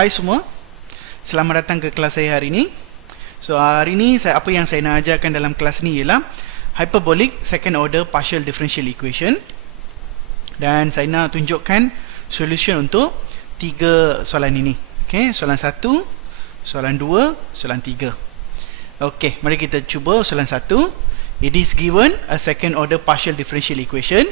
Hai semua, selamat datang ke kelas saya hari ini. So hari ini apa yang saya nak ajarkan dalam kelas ni ialah hyperbolic second order partial differential equation. Dan saya nak tunjukkan solution untuk 3 soalan ini. Okey, soalan 1, soalan 2, soalan 3. Okey, mari kita cuba soalan 1. It is given a second order partial differential equation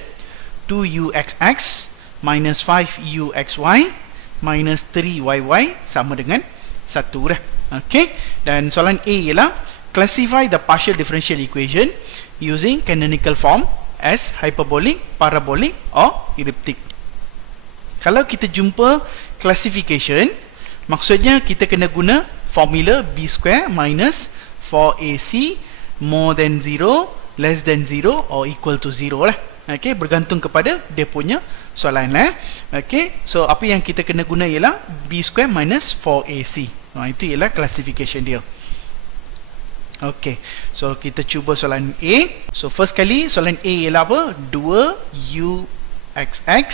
2uxx minus 5uxy minus 3yy sama dengan 1 dah. Okey, dan soalan A ialah classify the partial differential equation using canonical form as hyperbolic, parabolic or elliptic. Kalau kita jumpa classification, maksudnya kita kena guna formula b square minus 4ac more than 0, less than 0 or equal to 0 lah. Okey, bergantung kepada dia punya soalan lah. Okey, so apa yang kita kena guna ialah b square minus 4ac. Itu ialah classification dia. Okey, so kita cuba soalan A. So first kali soalan A ialah apa? 2uxx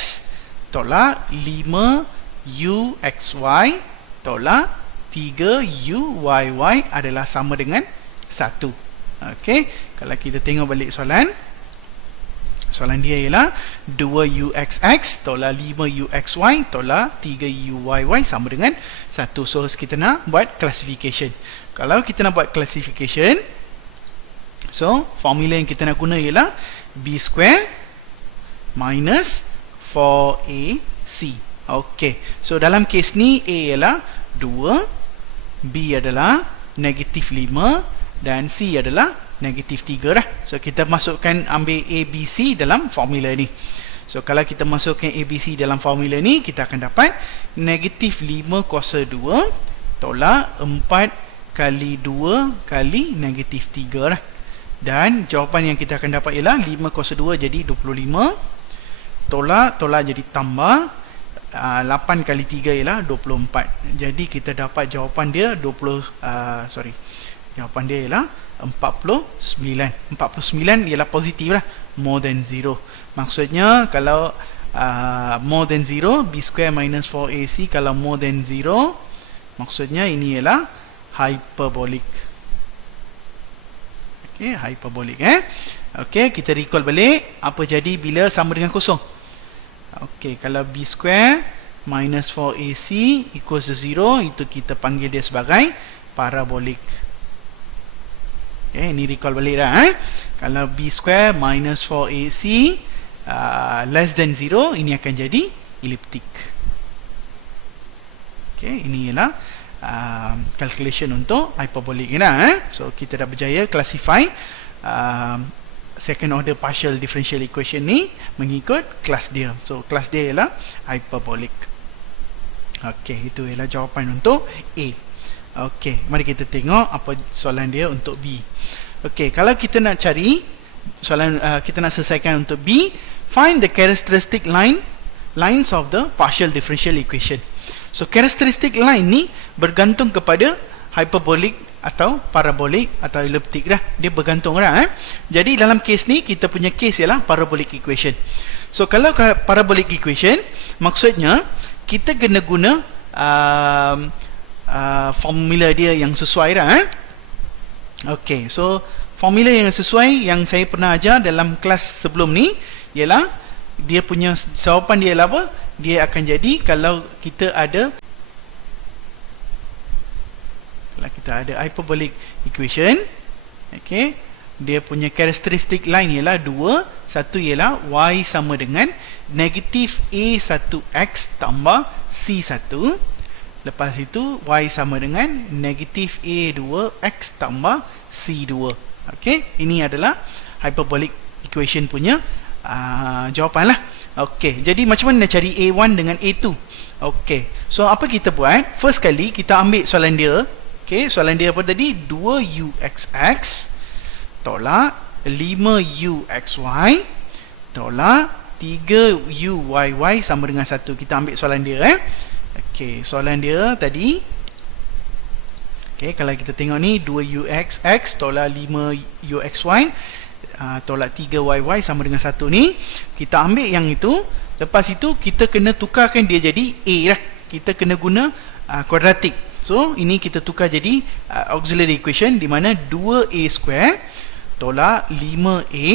tolak 5uxy tolak 3uyy adalah sama dengan 1. Okey, kalau kita tengok balik soalan dia ialah 2uxx tolak 5uxy tolak 3uyy sama dengan 1. So kita nak buat classification. Kalau kita nak buat classification, so formula yang kita nak guna ialah b square minus 4ac. Okey, so dalam kes ni A ialah 2, B adalah negatif 5 dan C adalah negatif 3 dah. So kita masukkan, ambil A, B, C dalam formula ni. So kalau kita masukkan A, B, C dalam formula ni, kita akan dapat negatif 5 kuasa 2 tolak 4 kali 2 kali negatif 3 dah. Dan jawapan yang kita akan dapat ialah 5 kuasa 2 jadi 25 tolak jadi tambah 8 kali 3 ialah 24. Jadi kita dapat jawapan dia jawapan dia ialah 49. 49 ialah positif lah, more than 0. Maksudnya kalau more than 0, b square minus 4ac, kalau more than 0 maksudnya ini ialah hyperbolic. Okey, hyperbolic Okey, kita recall balik apa jadi bila sama dengan kosong. Okey, kalau b square minus 4ac equals to 0, itu kita panggil dia sebagai parabolic. Okay, ini recall balik dah. Kalau b square minus 4ac less than 0, ini akan jadi elliptic. Okay, ini ialah calculation untuk hyperbolic ni dah. So kita dah berjaya classify second order partial differential equation ni mengikut kelas dia. So kelas dia ialah hyperbolic. Okay, itu ialah jawapan untuk A. Okey, mari kita tengok apa soalan dia untuk B. Okey, kalau kita nak cari soalan, kita nak selesaikan untuk B, find the characteristic lines of the partial differential equation. So characteristic line ni bergantung kepada hyperbolic atau parabolic atau elliptic dah. Dia bergantung dah. Jadi dalam kes ni kita punya case ialah parabolic equation. So kalau parabolic equation, maksudnya kita kena guna formula dia yang sesuai dah. Okey, so formula yang sesuai yang saya pernah ajar dalam kelas sebelum ni ialah dia punya jawapan dia ialah apa? Dia akan jadi kalau kita ada hyperbolic equation, okey, dia punya characteristic line ialah 2. Satu ialah y sama dengan negatif a1x tambah c1. Lepas itu y sama dengan negatif a2x tambah c2. Okey, ini adalah hyperbolic equation punya jawapan lah. Okey, jadi macam mana nak cari a1 dengan a2? Okey, so apa kita buat? First kali kita ambil soalan dia. Okey, soalan dia apa tadi? 2uxx tolak 5uxy tolak 3uyy sama dengan 1. Kita ambil soalan dia. Okey, soalan dia tadi. Okey, kalau kita tengok ni 2uxx tolak 5uxy tolak 3yy sama dengan 1 ni, kita ambil yang itu. Lepas itu kita kena tukarkan dia jadi A lah. Kita kena guna kuadratik. So ini kita tukar jadi auxiliary equation, di mana 2a square tolak 5a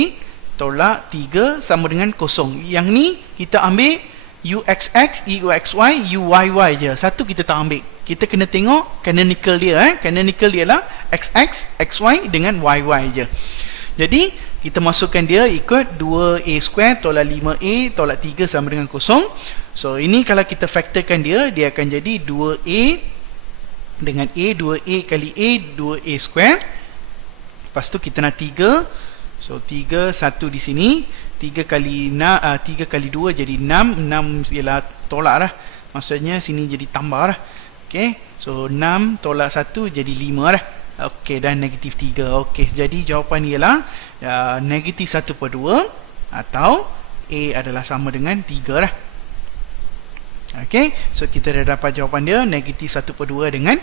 tolak 3 sama dengan kosong. Yang ni kita ambil uxx, uxy, uyy je. Satu kita tak ambil. Kita kena tengok canonical dia. Canonical dia lah xx, xy dengan yy je. Jadi kita masukkan dia ikut 2a square tolak 5a tolak 3 sama dengan kosong. So ini kalau kita faktorkan dia akan jadi 2a dengan a, 2a kali a, 2a square. Lepas tu kita nak 3. So 3, 1 di sini. 3 kali 2 jadi 6. 6 ialah tolak lah. Maksudnya sini jadi tambah lah. Okay. So 6 tolak 1 jadi 5 lah. Okay, dan negatif 3. Okay, jadi jawapan ialah negatif 1/2 atau A adalah sama dengan 3 lah. Okay, so kita dah dapat jawapan dia, negatif 1/2 dengan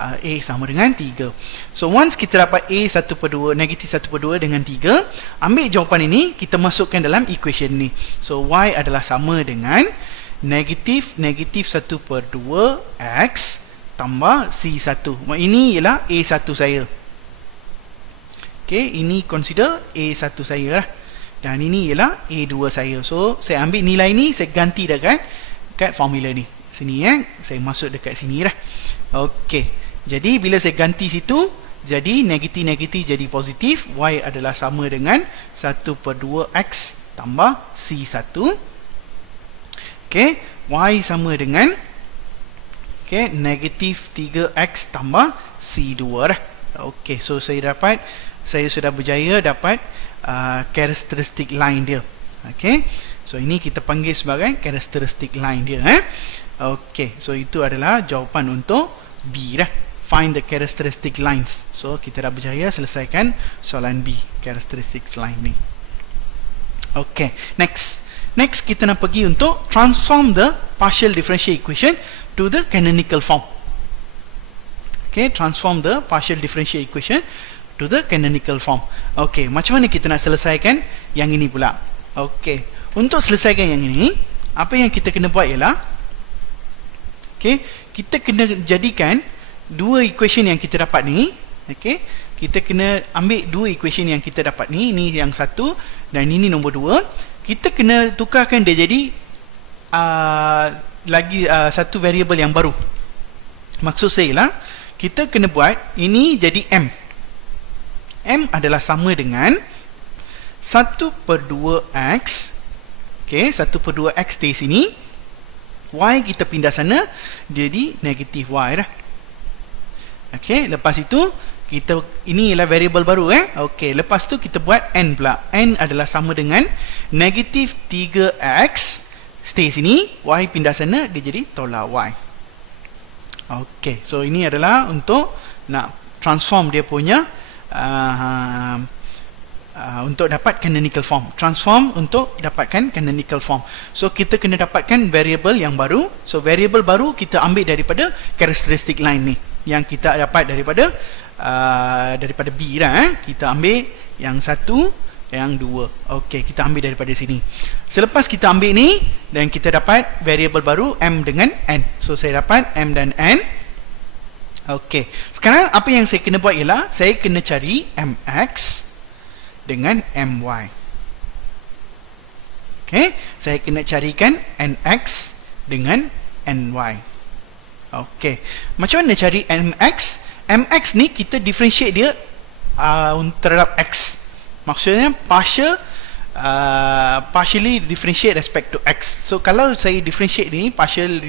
A sama dengan 3. So once kita dapat A 1/2, negatif 1/2 dengan 3, ambil jawapan ini, kita masukkan dalam equation ni. So Y adalah sama dengan negatif 1/2 X tambah C1. Ini ialah A1 saya. Okay, ini consider A1 saya lah. Dan ini ialah A2 saya. So saya ambil nilai ni, saya ganti dekat formula ni. Sini saya masuk dekat sini lah. Okay, jadi bila saya ganti situ, jadi negatif-negatif jadi positif. Y adalah sama dengan 1/2 X tambah C1. Okay, Y sama dengan negatif 3X tambah C2 lah. Okay, so saya sudah berjaya dapat characteristic line dia. Okay, so ini kita panggil sebagai characteristic line dia. Okay, so itu adalah jawapan untuk B lah. Find the characteristic lines. So kita dah berjaya selesaikan soalan B, characteristic line ni. Okay, next kita nak pergi untuk transform the partial differential equation to the canonical form. Okay, transform the partial differential equation to the canonical form. Okay, macam mana kita nak selesaikan yang ini pula? Okay, untuk selesaikan yang ini, apa yang kita kena buat ialah, okay, kita kena jadikan dua equation yang kita dapat ni. Okay, kita kena ambil dua equation yang kita dapat ni. Ini yang satu dan ini nombor 2. Kita kena tukarkan dia jadi lagi satu variable yang baru. Maksud saya lah, kita kena buat ini jadi M. M adalah sama dengan 1/2X. Okay, 1/2X di sini. Y kita pindah sana, jadi negatif Y lah. Okay, lepas itu ini ialah variable baru. Okay, lepas tu kita buat N pula. N adalah sama dengan negatif 3X. Stay sini, Y pindah sana, dia jadi tolak Y. Okay, so ini adalah untuk nak transform dia punya untuk dapat canonical form. Transform untuk dapatkan canonical form. So kita kena dapatkan variable yang baru. So variable baru kita ambil daripada characteristic line ni, yang kita dapat daripada B lah. Kita ambil yang satu, yang 2. Okey, kita ambil daripada sini. Selepas kita ambil ni, dan kita dapat variable baru M dengan N. So saya dapat M dan N. Okey, sekarang apa yang saya kena buat ialah, saya kena cari MX dengan MY. Okey, saya kena carikan NX dengan NY. Okey, macam mana cari MX? MX ni kita differentiate dia terhadap X. Maksudnya partially differentiate respect to X. So kalau saya differentiate ini, partial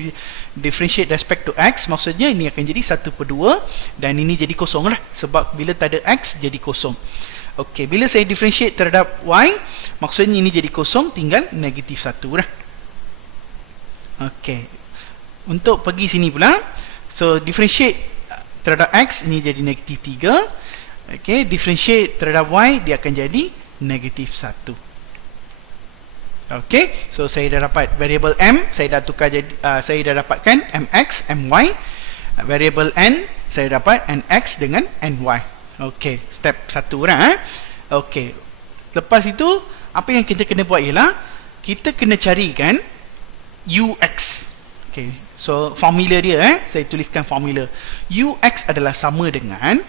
differentiate respect to X, maksudnya ini akan jadi 1/2 dan ini jadi kosong lah. Sebab bila tak ada X, jadi kosong. Okey, bila saya differentiate terhadap Y, maksudnya ini jadi kosong, tinggal negatif 1 lah. Okey, untuk pergi sini pula, so differentiate terhadap X, ini jadi negatif 3. Okay, differentiate terhadap Y, dia akan jadi negatif 1. Okay, so saya dah dapat variable M, saya dah tukar jadi, saya dah dapatkan MX, MY. Variable N, saya dapat NX dengan NY. Okay, step 1 lah. Okay, lepas itu apa yang kita kena buat ialah, kita kena carikan UX. Okay, So formula dia saya tuliskan formula. Ux adalah sama dengan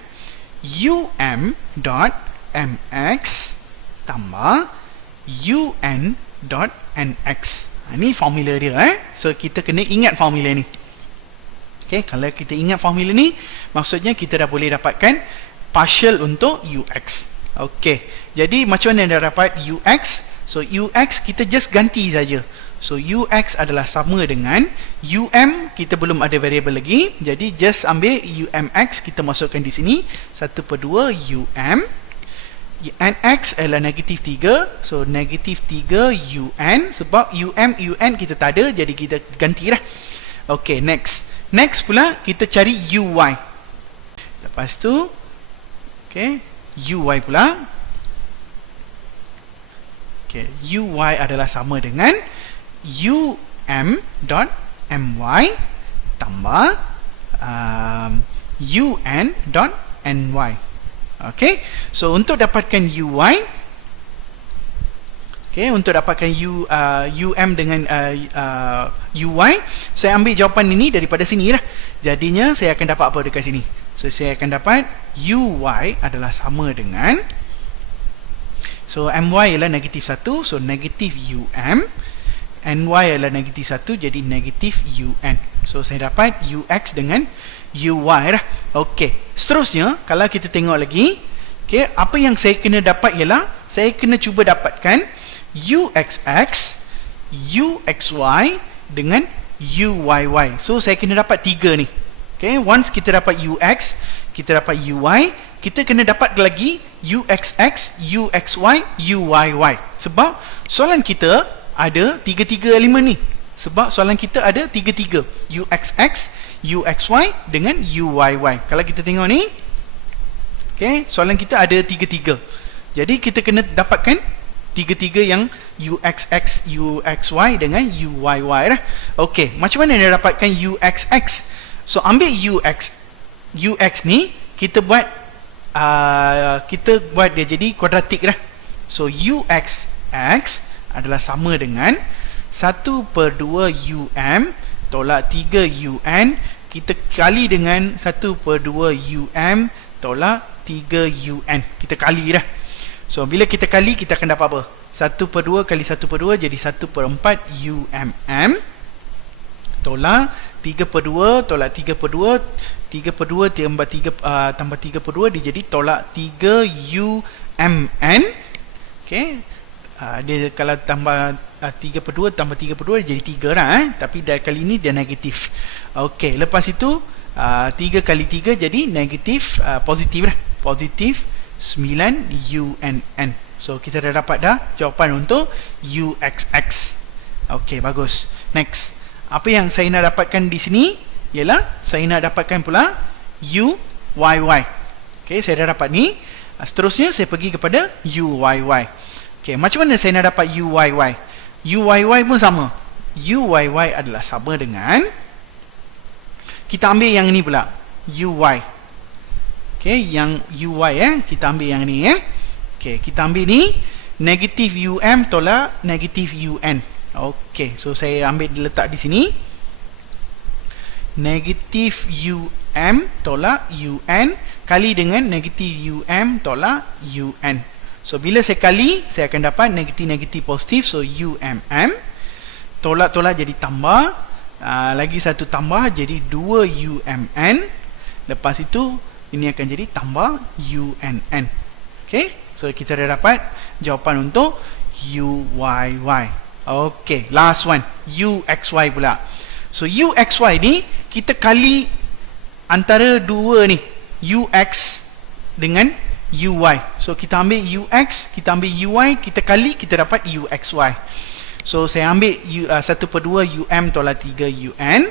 dot mx tambah dot nx. Ini formula dia So kita kena ingat formula ni. Okay, kalau kita ingat formula ni, maksudnya kita dah boleh dapatkan partial untuk ux. Okay, jadi macam mana dah dapat ux? So ux kita just ganti saja. So ux adalah sama dengan kita belum ada variable lagi, jadi just ambil umx kita masukkan di sini 1/2 nx adalah negatif 3. So negatif 3 un, sebab un kita tak ada, jadi kita ganti lah. Okay, next pula kita cari uy. Lepas tu okay, uy pula. Okay, uy adalah sama dengan dot my tambah dot ny. Okay, so untuk dapatkan uy, okay, untuk dapatkan dengan uy, saya ambil jawapan ini daripada sini lah. Jadinya saya akan dapat apa dekat sini? So saya akan dapat uy adalah sama dengan, so my ialah negatif 1, so negatif ny adalah negatif 1, jadi negatif un. So saya dapat ux dengan uy lah. Okey, seterusnya kalau kita tengok lagi, okay, apa yang saya kena dapat ialah saya kena cuba dapatkan uxx, uxy dengan uyy. So saya kena dapat 3 ni. Okay, once kita dapat ux, kita dapat uy, kita kena dapat lagi uxx, uxy, uyy. Sebab soalan kita ada 3 elemen ni. Sebab soalan kita ada 3 uxx, uxy dengan uyy. Kalau kita tengok ni, okay, soalan kita ada 3. Jadi kita kena dapatkan 3 yang uxx, uxy dengan uyy lah. Okay, macam mana nak dapatkan uxx? So ambil ux ni kita buat dia jadi kuadratik lah. So uxx adalah sama dengan 1/2 tolak 3 un, kita kali dengan 1/2 tolak 3 un, kita kali dah. So bila kita kali, kita akan dapat apa? 1/2 kali 1/2 jadi 1/4 tolak 3/2 tolak 3/2, 3/2 tambah 3/2 dia jadi tolak 3 umn. Okay, dia kalau tambah 3/2 tambah 3/2 jadi 3 lah, tapi kali ini dia negatif. Okey, lepas itu 3 kali 3 jadi negatif, positif lah, positif 9 unn. So kita dah dapat jawapan untuk uxx. Okey, bagus. Next, apa yang saya nak dapatkan di sini ialah saya nak dapatkan pula uyy. Okey, saya dah dapat ni. Seterusnya saya pergi kepada uyy. Okay, macam mana saya nak dapat uyy? Uyy pun sama. Uyy adalah sama dengan, kita ambil yang ni pula, uy. Okay, yang uy kita ambil yang ni Okay, kita ambil ni negatif tolak negatif un. Okay, so saya ambil letak di sini. Negatif tolak un kali dengan negatif tolak un. So bila saya kali, saya akan dapat negatif positif. So tolak jadi tambah, lagi satu tambah jadi 2 umn. Lepas itu ini akan jadi tambah unn. Okay, so kita dah dapat jawapan untuk uyy. Okay, last one, uxy pula. So uxy ni kita kali antara dua ni, ux dengan uy. So kita ambil ux, kita ambil uy, kita kali, kita dapat uxy. So saya ambil 1/2 tolak 3 un.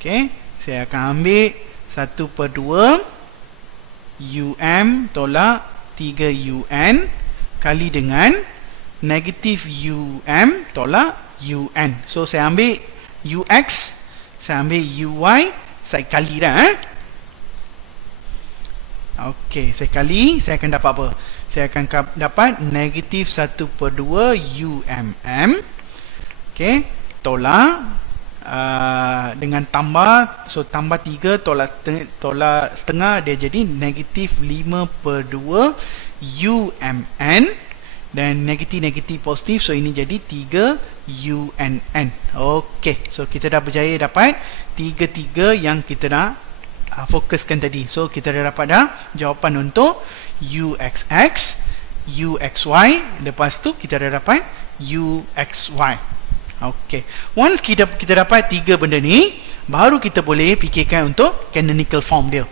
Okay, saya akan ambil 1/2 tolak 3 un kali dengan negatif tolak un. So saya ambil ux, saya ambil uy, saya kali dah. Okey, saya kali, saya akan dapat apa? Saya akan dapat negatif 1/2 umm. Okey, tolak dengan tambah, so tambah 3 tolak setengah, dia jadi negatif 5/2 UMN, dan negatif positif, so ini jadi 3 UNN. Okey, so kita dah berjaya dapat 3 yang kita nak fokuskan tadi. So kita dah dapat dah jawapan untuk UXX, UXY, lepas tu kita dah dapat UXY. Okey, once kita dapat 3 benda ni, baru kita boleh fikirkan untuk canonical form dia.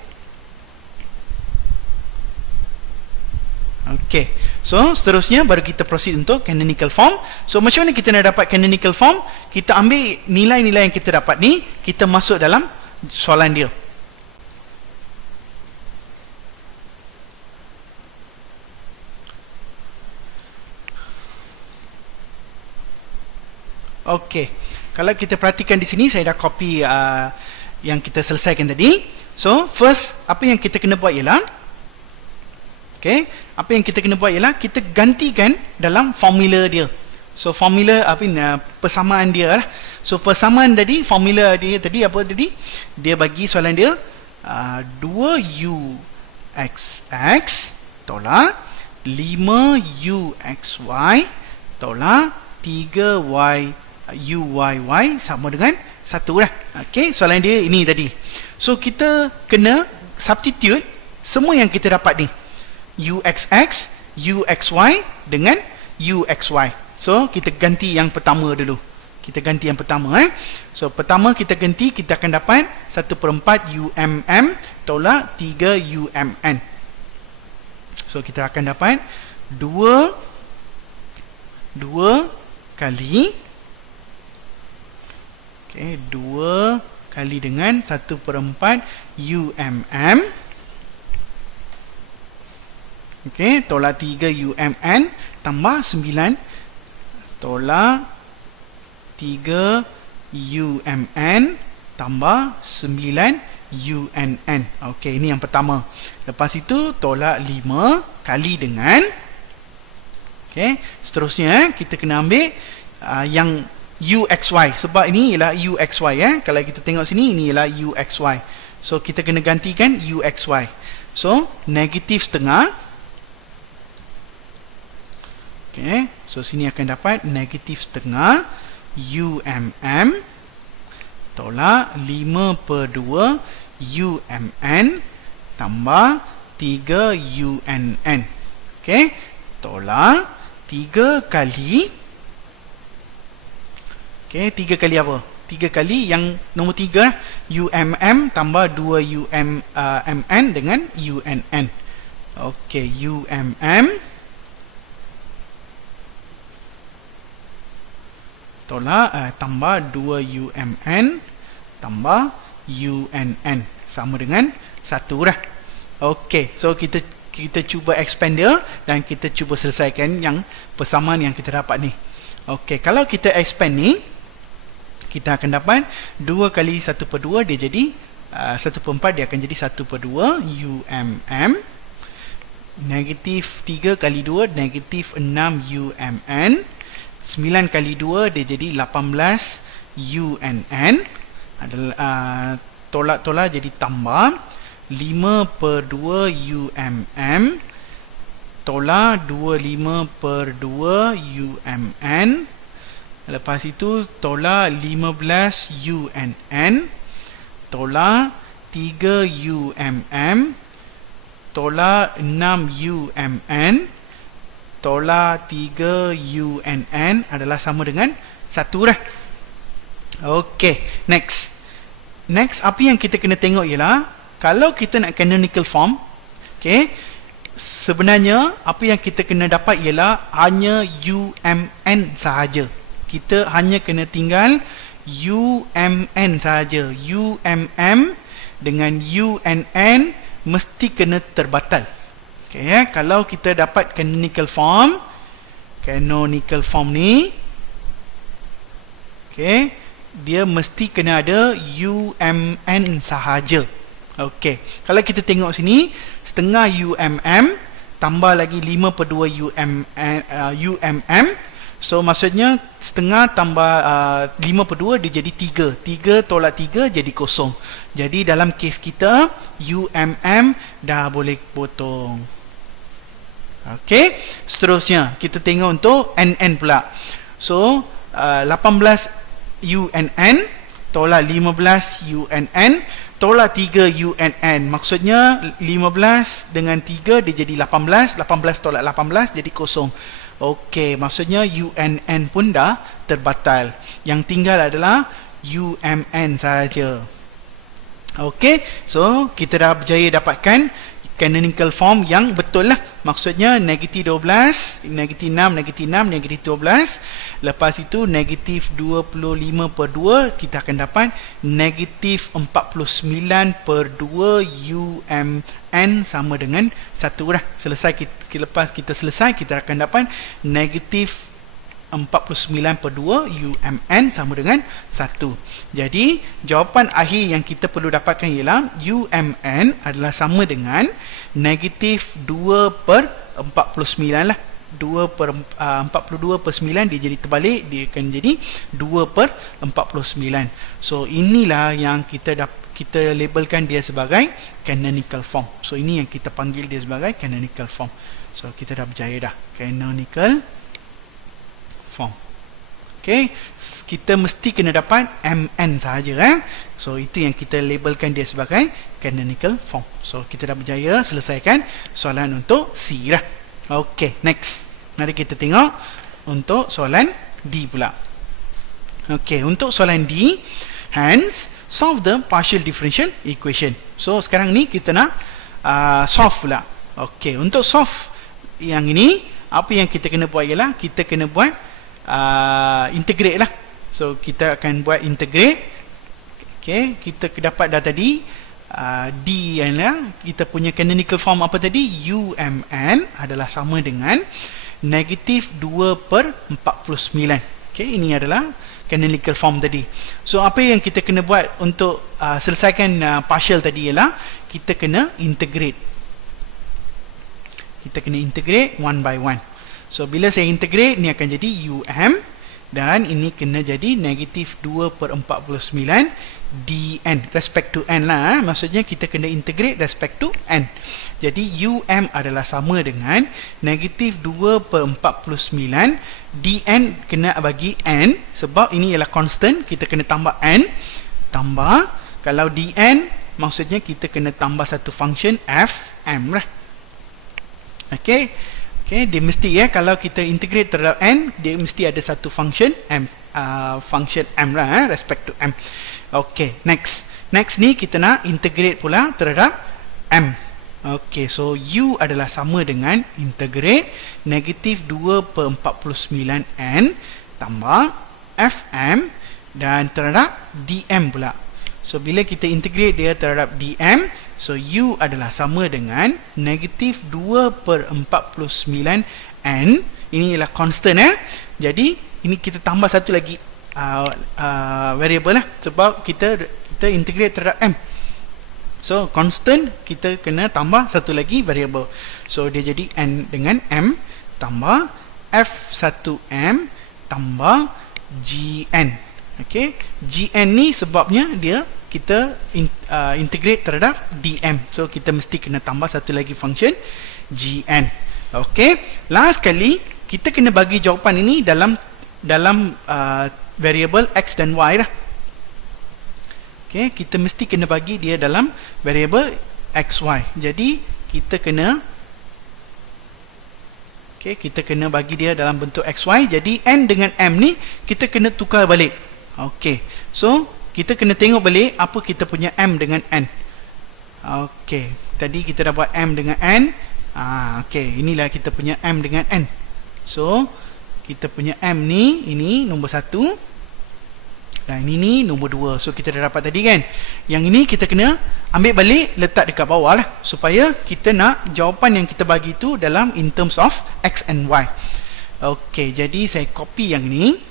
Okey, so seterusnya baru kita proceed untuk canonical form. So macam mana kita nak dapat canonical form? Kita ambil nilai-nilai yang kita dapat ni, kita masuk dalam soalan dia. Okey, kalau kita perhatikan di sini, saya dah copy yang kita selesaikan tadi. So first, apa yang kita kena buat ialah, okey, apa yang kita kena buat ialah kita gantikan dalam formula dia. So formula persamaan dia lah. So persamaan tadi, formula dia tadi apa tadi? Dia bagi soalan dia 2UXX tolak 5UXY tolak 3UYY sama dengan 1 lah. Okey, soalan dia ini tadi. So kita kena substitute semua yang kita dapat ni, UXX, UXY dengan UXY. So kita ganti yang pertama dulu. Kita ganti yang pertama. So pertama kita ganti, kita akan dapat 1/4 UMM tolak 3 UMN. So kita akan dapat 2 kali, okay, 2 kali dengan 1/4 UMM, okay, tolak 3 UMN tambah 9 tolak 3 UMN tambah 9 UNN. Okey, ini yang pertama. Lepas itu tolak 5 kali dengan, okey, seterusnya kita kena ambil yang UXY, sebab ini ialah UXY. Kalau kita tengok sini, ini ialah UXY. So kita kena gantikan UXY. So negatif setengah. Okay, so sini akan dapat negatif setengah UMM tolak 5/2 UMN tambah 3 UNN. Okay, tolak 3 kali, okay, 3 kali apa? 3 kali yang nombor 3, UMM tambah 2 UMN dengan UNN. Okay, UMM tolak tambah 2 UMN tambah UNN sama dengan 1 dah. Okey, so kita cuba expand dia dan kita cuba selesaikan yang persamaan yang kita dapat ni. Okey, kalau kita expand ni, kita akan dapat 2 kali 1/2, dia jadi 1/4, dia akan jadi 1/2 UMM, negatif 3 kali 2 negatif 6 UMN, 9 kali 2 dia jadi 18 UNN, tolak-tolak jadi tambah 5/2 UMM tolak 25/2 UMN, lepas itu tolak 15 UNN tolak 3 UMM tolak 6 UMN tolak 3 UNN adalah sama dengan 1 dah. Okey, next, apa yang kita kena tengok ialah, kalau kita nak canonical form, okey, sebenarnya apa yang kita kena dapat ialah hanya UMN sahaja. Kita hanya kena tinggal UMN sahaja. UMM dengan UNN mesti kena terbatal. Okay, kalau kita dapat canonical form ni, okay, dia mesti kena ada UMN sahaja. Okay, kalau kita tengok sini, setengah UMM tambah lagi 5/2 UMM, So maksudnya setengah tambah 5/2 dia jadi 3. 3 tolak 3 jadi kosong. Jadi dalam kes kita UMM dah boleh potong. Okey, seterusnya kita tengok untuk NN pula. So 18 UNN tolak 15 UNN tolak 3 UNN. Maksudnya 15 dengan 3 dia jadi 18. 18 tolak 18 jadi kosong. Okey, maksudnya UNN pun dah terbatal. Yang tinggal adalah UMN saja. Okey, so kita dah berjaya dapatkan canonical form yang betul lah. Maksudnya negatif 12, negatif 6, negatif 6, negatif 12. Lepas itu negatif 25/2 kita akan dapat negatif 49/2 UMN sama dengan 1 dah. Selesai lepas kita selesai kita akan dapat negatif 49/2 UMN sama dengan 1. Jadi jawapan akhir yang kita perlu dapatkan ialah UMN adalah sama dengan negatif 2/49 lah. 42/9 dia jadi terbalik, dia akan jadi 2/49. So inilah yang kita labelkan dia sebagai canonical form. So ini yang kita panggil dia sebagai canonical form. So kita dah berjaya dah canonical form. Okey, kita mesti kena dapat MN sahaja So itu yang kita labelkan dia sebagai canonical form. So kita dah berjaya selesaikan soalan untuk C dah. Okey, next. Mari kita tengok untuk soalan D pula. Okey, untuk soalan D, hence solve the partial differential equation. So sekarang ni kita nak solve pula. Okey, untuk solve yang ini, apa yang kita kena buat ialah kita kena buat integrate lah. So kita akan buat integrate. Okey, kita dapat dah tadi D ialah kita punya canonical form apa tadi? UMN adalah sama dengan negatif 2/49. Okey, ini adalah canonical form tadi. So apa yang kita kena buat untuk selesaikan partial tadi ialah kita kena integrate. Kita kena integrate one by one. So bila saya integrate, ni akan jadi UM dan ini kena jadi negatif 2/49 dn respect to n lah. Maksudnya kita kena integrate respect to n. Jadi UM adalah sama dengan negatif 2/49 dn kena bagi n, sebab ini ialah constant, kita kena tambah n, tambah, kalau dn maksudnya kita kena tambah satu function fm lah. Okey, dia mesti kalau kita integrate terhadap n, dia mesti ada satu function m, function m lah, respect to m. Okey, next ni kita nak integrate pula terhadap m. Okey, so u adalah sama dengan integrate negatif 2/49n tambah fm dan terhadap dm pula. So bila kita integrate dia terhadap dm, so u adalah sama dengan negatif 2/49n. Ini ialah constant Jadi ini kita tambah satu lagi variable lah, sebab kita integrate terhadap m. So constant kita kena tambah satu lagi variable. So dia jadi n dengan m tambah f1m tambah gn. Okey, gn ni sebabnya dia kita integrate terhadap dm. So kita mesti kena tambah satu lagi function gn. Okey, last kali kita kena bagi jawapan ini dalam variable x dan y lah. Okey, kita mesti kena bagi dia dalam variable xy. Jadi kita kena bagi dia dalam bentuk xy. Jadi n dengan m ni kita kena tukar balik. Okey, so kita kena tengok balik apa kita punya m dengan n. Okey, tadi kita dah buat m dengan n. Okey, inilah kita punya m dengan n. So kita punya m ni, ini nombor 1 dan ini nombor 2. So kita dah dapat tadi kan. Yang ini kita kena ambil balik, letak dekat bawah lah, supaya kita nak jawapan yang kita bagi tu dalam in terms of x and y. Okey, jadi saya copy yang ni.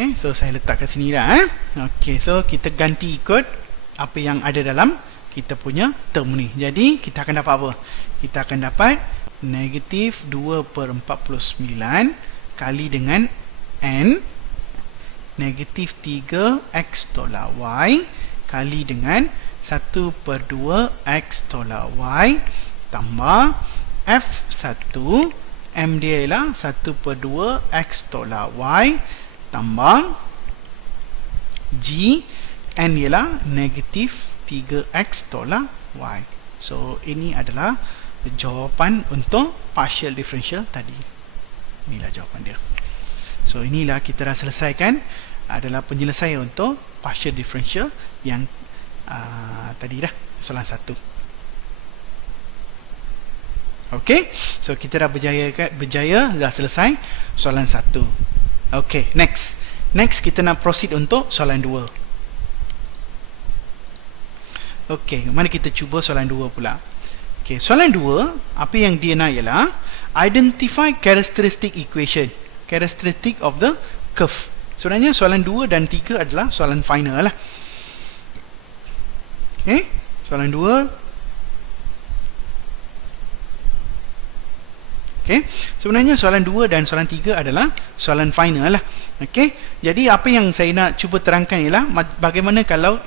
Okay, so saya letak kat sini dah. Okay, so kita ganti ikut apa yang ada dalam kita punya term ni. Jadi kita akan dapat apa? Kita akan dapat negatif 2/49 kali dengan N negatif 3x $ y kali dengan 1/2x $ y tambah F1 M dia ialah 1/2x $ y tambah G N ialah negatif 3x $ y. So ini adalah jawapan untuk partial differential tadi. Inilah jawapan dia. So inilah kita dah selesaikan adalah penyelesaian untuk partial differential yang tadi dah, soalan 1. Okey, so kita dah berjaya dah selesai soalan 1. Okey, next kita nak proceed untuk soalan 2. Okey, mari kita cuba soalan 2 pula. Okey, soalan 2, apa yang dia nak ialah identify characteristic equation, characteristic of the curve. Sebenarnya soalan 2 dan 3 adalah soalan final lah. Okey, soalan 2. Okey, sebenarnya soalan 2 dan soalan 3 adalah soalan final lah. Okey, jadi apa yang saya nak cuba terangkan ialah bagaimana kalau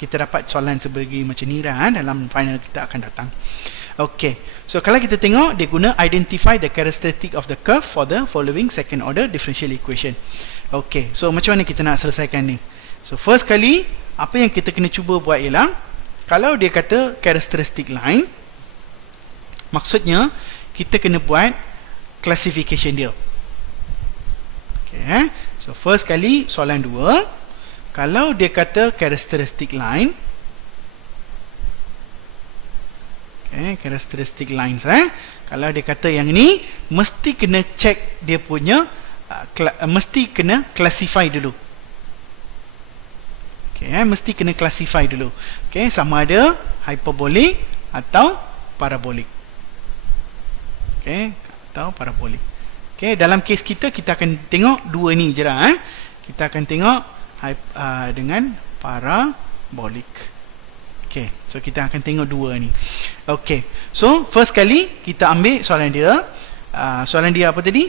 kita dapat soalan sebagai macam ni dalam final kita akan datang. Okey, so kalau kita tengok dia guna identify the characteristic of the curve for the following second order differential equation. Okey, so macam mana kita nak selesaikan ni? So first kali apa yang kita kena cuba buat ialah kalau dia kata characteristic line, maksudnya kita kena buat classification dia. Okay, so first kali soalan 2, kalau dia kata characteristic line, okay, characteristic lines, kalau dia kata yang ni mesti kena check dia punya mesti kena classify dulu. Okay, mesti kena classify dulu. Okay, sama ada hyperbolic atau parabolic. Okay, atau parabolik. Okay, dalam kes kita akan tengok dua ni je lah. Kita akan tengok dengan parabolik. Okay, so kita akan tengok dua ni. Okay, so first kali kita ambil soalan dia. Soalan dia apa tadi?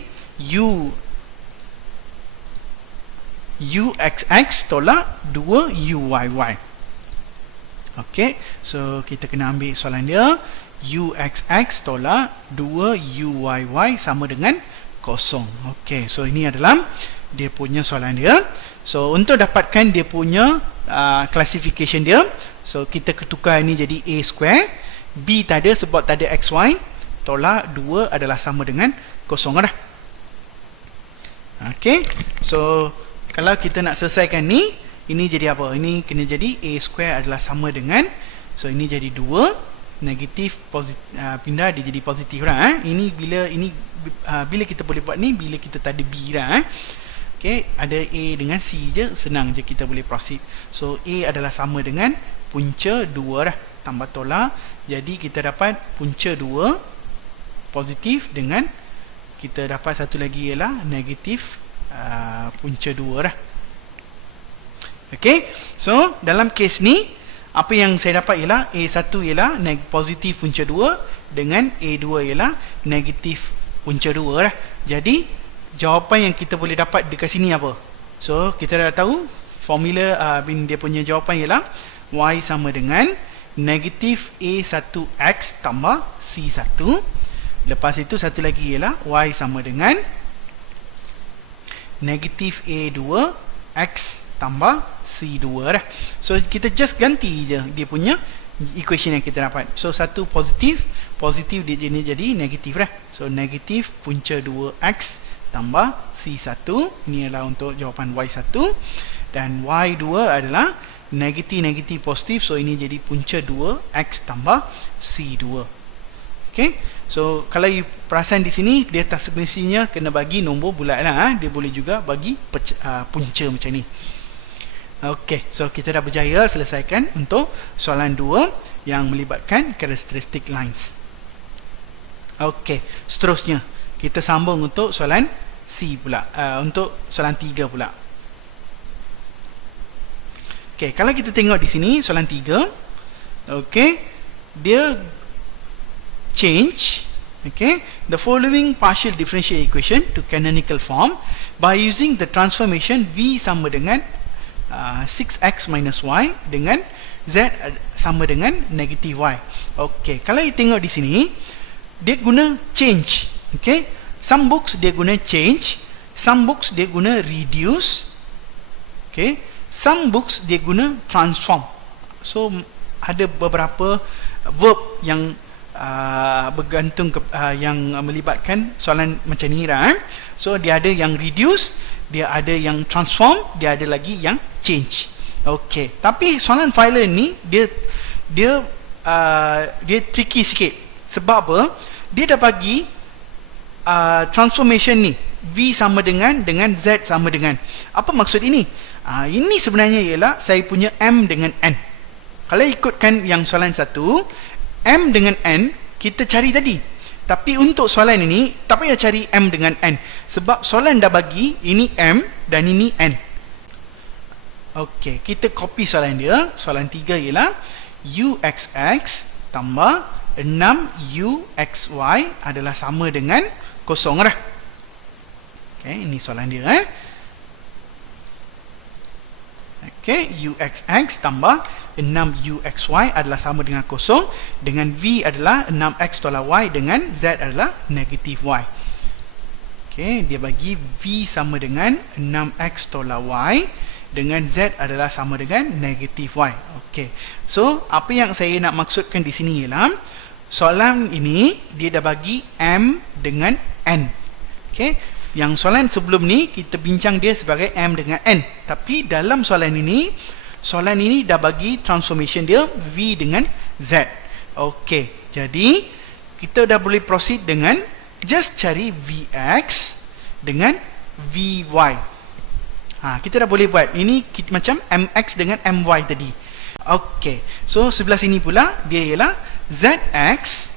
UXX tolak 2UYY. Okay, so kita kena ambil soalan dia. UXX tolak 2UYY sama dengan 0. Okay, so ini adalah dia punya soalan dia. So untuk dapatkan dia punya classification dia, so kita ketukar ini jadi A square. B tak ada sebab tak ada XY, tolak 2 adalah sama dengan 0 dah. Okay, so kalau kita nak selesaikan ni, ini jadi apa? Ini kena jadi A square adalah sama dengan, so ini jadi 2, negatif pindah dia jadi positif lah. Ini bila kita boleh buat ni bila kita tak ada B lah. Okay, ada A dengan C je, senang je kita boleh proceed. So A adalah sama dengan punca 2 dah, tambah tolak, jadi kita dapat punca 2 positif dengan kita dapat satu lagi ialah negatif punca 2 dah. Okay, so dalam kes ni apa yang saya dapat ialah A1 ialah positif punca 2 dengan A2 ialah negatif punca 2 dah. Jadi jawapan yang kita boleh dapat dekat sini apa? So kita dah tahu formula dia punya jawapan ialah Y sama dengan negatif A1X tambah C1. Lepas itu satu lagi ialah Y sama dengan negatif A2X tambah C2 dah. So kita just ganti je dia punya equation yang kita dapat. So satu positif dia jadi negatif dah. So negatif punca 2X tambah C1, ini adalah untuk jawapan Y1, dan Y2 adalah negatif positif, so ini jadi punca 2X tambah C2. Okay, so kalau you perasan di sini dia tak semestinya kena bagi nombor bulat lah, dia boleh juga bagi punca macam ni. Okay, so kita dah berjaya selesaikan untuk soalan 2 yang melibatkan characteristic lines. Okay, seterusnya kita sambung untuk soalan C pula, untuk soalan 3 pula. Okey, kalau kita tengok di sini soalan 3, okey, dia change, okay, the following partial differential equation to canonical form by using the transformation V sama dengan 6x minus y dengan z sama dengan negative y. Okey, kalau kita tengok di sini dia guna change, okey. Some books dia guna change, some books dia guna reduce, okey. Some books dia guna transform. So ada beberapa verb yang bergantung yang melibatkan soalan macam ni lah. So dia ada yang reduce, dia ada yang transform, dia ada lagi yang change. Okey, tapi soalan Filer ni dia tricky sikit. Sebab apa? Dia dah bagi transformation ni V sama dengan Z sama dengan. Apa maksud ini? Ini sebenarnya ialah saya punya M dengan N. Kalau ikutkan yang soalan 1, M dengan N kita cari tadi. Tapi untuk soalan ini tak payah cari M dengan N, sebab soalan dah bagi ini M dan ini N. Okey, kita copy soalan dia. Soalan 3 ialah UXX tambah 6UXY adalah sama dengan 0 lah. Okey, ini soalan dia. Okey, UXX tambah 6UXY adalah sama dengan 0, dengan V adalah 6X tolak Y, dengan Z adalah negatif Y. Okey, dia bagi V sama dengan 6X tolak Y, dengan Z adalah sama dengan negatif Y. Okey, so apa yang saya nak maksudkan di sini ialah soalan ini dia dah bagi M dengan N. Okey, yang soalan sebelum ni kita bincang dia sebagai M dengan N, tapi dalam soalan ini dah bagi transformation dia V dengan Z. Okey, jadi kita dah boleh proceed dengan just cari Vx dengan Vy. Kita dah boleh buat ini macam Mx dengan My tadi. Okey, so sebelah sini pula dia ialah Zx,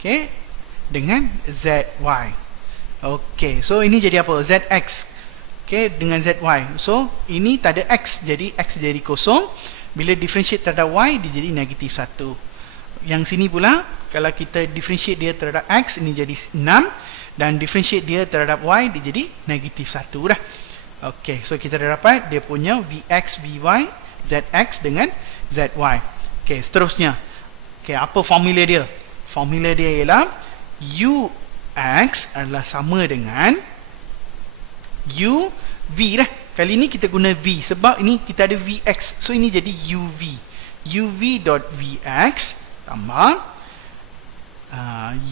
okey, dengan Zy. Okey, so ini jadi apa? Zx, okey, dengan Zy. So ini tak ada X, jadi X jadi 0. Bila differentiate terhadap Y, dia jadi negatif 1. Yang sini pula kalau kita differentiate dia terhadap X, ini jadi 6, dan differentiate dia terhadap Y, dia jadi negatif 1 dah. Okey, so kita dah dapat dia punya Vx, Vy, Zx dengan Zy. Okey, seterusnya, okey, apa formula dia? Formula dia ialah Ux adalah sama dengan UV dah. Kali ni kita guna V sebab ini kita ada Vx, so ini jadi UV. UV.Vx tambah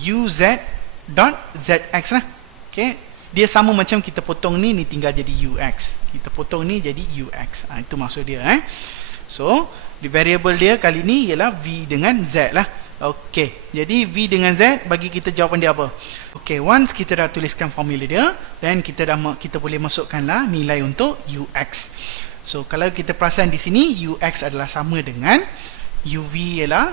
UZ.Zx lah. Okay, dia sama macam kita potong ni tinggal jadi Ux. Kita potong ni jadi Ux. Itu maksud dia. So di variable dia kali ni ialah V dengan Z lah. Okey, jadi V dengan Z bagi kita jawapan dia apa? Okey, once kita dah tuliskan formula dia, dan kita boleh masukkanlah nilai untuk Ux. So kalau kita perasan di sini Ux adalah sama dengan UV ialah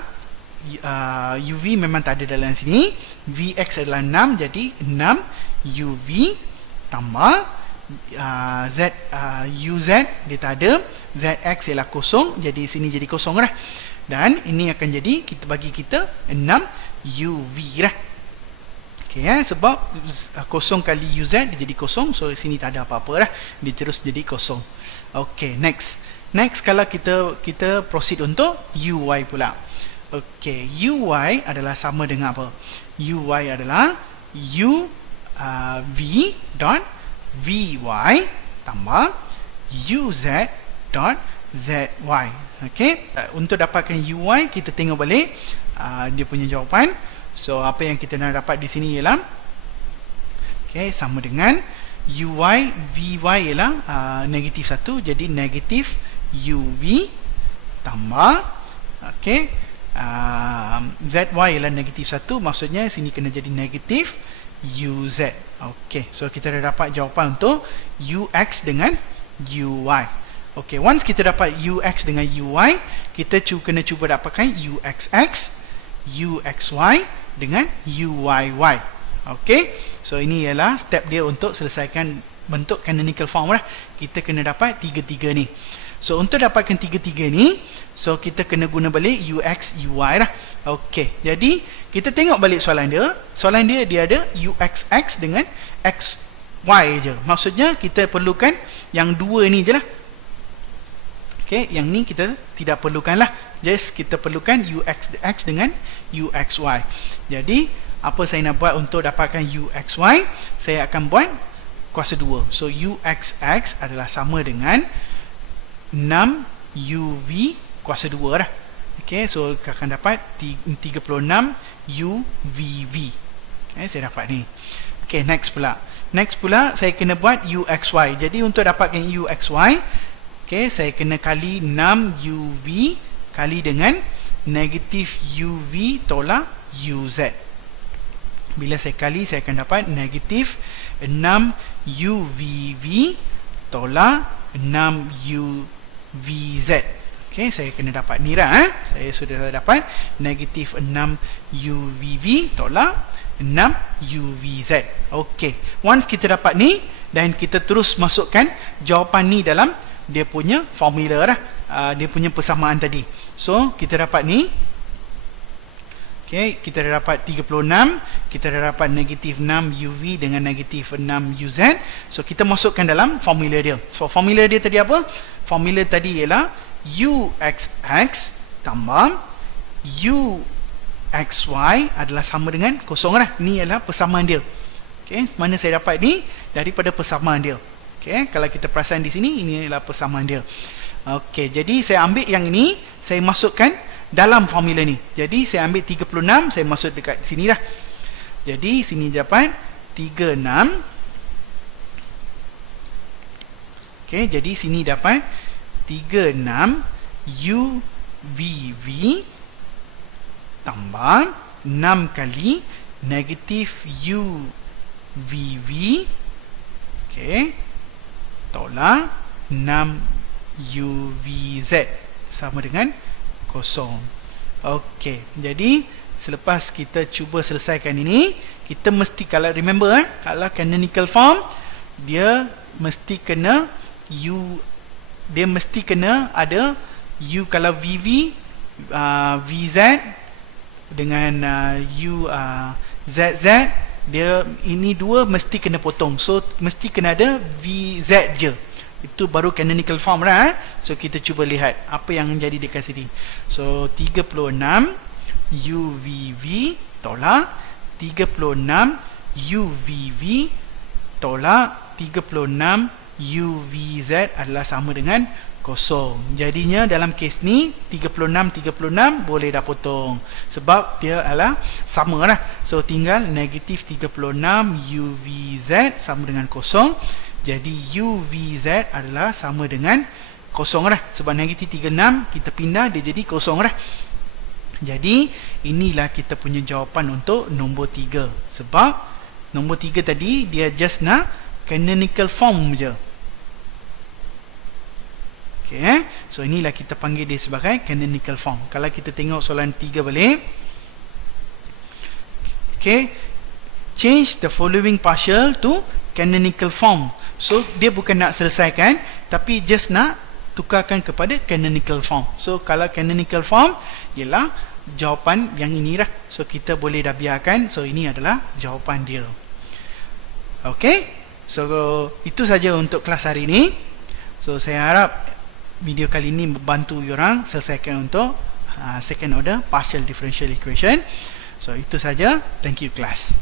UV memang tak ada dalam sini. Vx adalah 6, jadi 6 UV tambah UZ dia tak ada, Zx ialah 0, jadi sini jadi 0 lah. Dan ini akan jadi bagi kita 6 UV lah. Okay, sebab 0 kali UZ dia jadi 0, so sini tak ada apa-apa lah, dia terus jadi 0. Okay, next kalau kita proceed untuk UY pula. Okay, UY adalah sama dengan apa? UY adalah UV dot VY tambah UZ dot ZY. Okey, untuk dapatkan UY kita tengok balik dia punya jawapan. So apa yang kita nak dapat di sini ialah okey, sama dengan UY VY ialah negatif 1, jadi negatif UV tambah okey ZY ialah negatif 1, maksudnya sini kena jadi negatif UZ. Okey, so kita dah dapat jawapan untuk UX dengan UY. Okey, once kita dapat Ux dengan Uy, kita kena cuba dapatkan Uxx, Uxy dengan Uyy. Okey, so ini ialah step dia untuk selesaikan bentuk canonical form lah. Kita kena dapat tiga-tiga ni. So untuk dapatkan tiga-tiga ni, so kita kena guna balik ux, uy lah. Okey, jadi kita tengok balik soalan dia. Soalan dia ada uxx dengan xy je. Maksudnya kita perlukan yang dua ni je lah. Okey, yang ni kita tidak perlukan lah. Just kita perlukan uxx dengan uxy. Jadi apa saya nak buat untuk dapatkan uxy? Saya akan buat kuasa 2. So uxx adalah sama dengan 6uv kuasa 2 lah. Okay, so akan dapat 36 uvv. Okay, saya dapat ni. Okay, next pula saya kena buat uxy. Jadi untuk dapatkan uxy, okay, saya kena kali 6uv kali dengan negatif uv tolak uz. Bila saya kali, saya akan dapat negatif 6uvv tolak 6uvz. Okay, saya kena dapat ni lah. Saya sudah dapat negatif 6uvv tolak 6uvz. Okay, once kita dapat ni, dan kita terus masukkan jawapan ni dalam dia punya formula lah, dia punya persamaan tadi. So kita dapat ni. Okay, kita dah dapat 36, kita dah dapat negatif 6uv dengan negatif 6uz. So kita masukkan dalam formula dia. So formula dia tadi apa? Formula tadi ialah uxx tambah uxy adalah sama dengan kosong lah. Ni adalah persamaan dia. Okay, mana saya dapat ni? Daripada persamaan dia. Okay, kalau kita perasan di sini, ini adalah persamaan dia. Okay, jadi saya ambil yang ini, saya masukkan dalam formula ni. Jadi saya ambil 36, saya masuk dekat sini dah. Jadi sini dapat 36. Okey, jadi sini dapat 36 uvv tambah 6 kali negatif uvv, okey, tolak 6 uvz sama dengan kosong. Okey, jadi selepas kita cuba selesaikan ini, kita mesti, kalau remember kalau canonical form, dia mesti kena dia mesti kena ada u, kalau vv, vz dengan zz, dia ini dua mesti kena potong. So mesti kena ada vz je. Itu baru canonical form lah. So kita cuba lihat apa yang jadi dekat sini. So 36 uvv tolak 36 uvv tolak 36 uvz adalah sama dengan kosong. Jadinya dalam kes ni 36 boleh dah potong sebab dia adalah sama lah. So tinggal negatif 36 uvz sama dengan kosong. Jadi uvz adalah sama dengan kosong lah. Sebab negatif 36 kita pindah, dia jadi kosong lah. Jadi inilah kita punya jawapan untuk nombor 3. Sebab nombor 3 tadi dia just nak canonical form je. Okay, so inilah kita panggil dia sebagai canonical form. Kalau kita tengok soalan 3 balik. Okay, change the following partial to canonical form. So dia bukan nak selesaikan, tapi just nak tukarkan kepada canonical form. So kalau canonical form ialah jawapan yang ini lah. So kita boleh dah biarkan. So ini adalah jawapan dia. Okay, so itu saja untuk kelas hari ini. So saya harap video kali ini membantu korang selesaikan untuk second order partial differential equation. So itu saja. Thank you class.